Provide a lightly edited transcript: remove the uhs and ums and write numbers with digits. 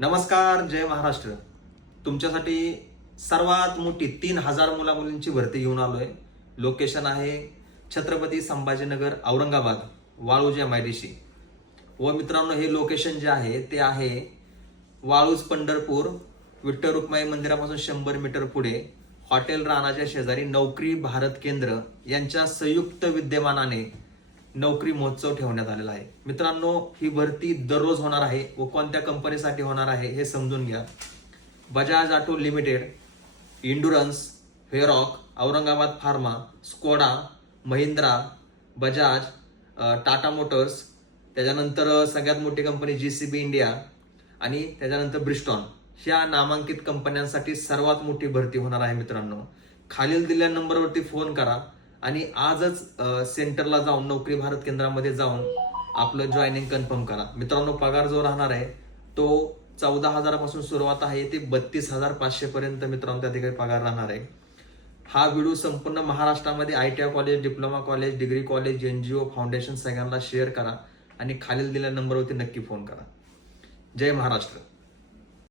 नमस्कार, जय महाराष्ट्र. तुमच्यासाठी सर्वात मोठी 3,000 मुला मुलींची भरती घेऊन आलोय. लोकेशन आहे छत्रपती संभाजीनगर, औरंगाबाद, वाळूज MIDC. व मित्रांनो, हे लोकेशन जे आहे ते आहे वाळूज पंढरपूर विठ्ठल रुक्माई मंदिरापासून 100 मीटर पुढे हॉटेल राणाच्या शेजारी नोकरी भारत केंद्र यांच्या संयुक्त विद्यमानाने नोकरी महोत्सव ठेवण्यात आलेला आहे. मित्रांनो, ही भरती दररोज होणार आहे व कोणत्या कंपनीसाठी होणार आहे हे समजून घ्या. Bajaj Auto Limited, Endurance, Varroc, Aurangabad pharma, Skoda, Mahindra, Bajaj, Tata Motors, त्याच्यानंतर सगळ्यात मोठी कंपनी GCB इंडिया आणि त्याच्यानंतर ब्रिस्टॉन, ह्या नामांकित कंपन्यांसाठी सर्वात मोठी भरती होणार आहे. मित्रांनो, खालील दिलेल्या नंबरवरती फोन करा आणि आजच सेंटरला जाऊन नोकरी भारत केंद्रामध्ये जाऊन आपलं जॉईनिंग कन्फर्म करा. मित्रांनो, पगार जो राहणार आहे तो 14,000 पासून सुरुवात आहे ते 32,500 पर्यंत मित्रांनो त्या ठिकाणी पगार राहणार आहे. हा व्हिडिओ संपूर्ण महाराष्ट्रामध्ये ITI college, diploma college, degree college, NGO, foundation सगळ्यांना शेअर करा आणि खालील दिलेल्या नंबरवरती नक्की फोन करा. जय महाराष्ट्र.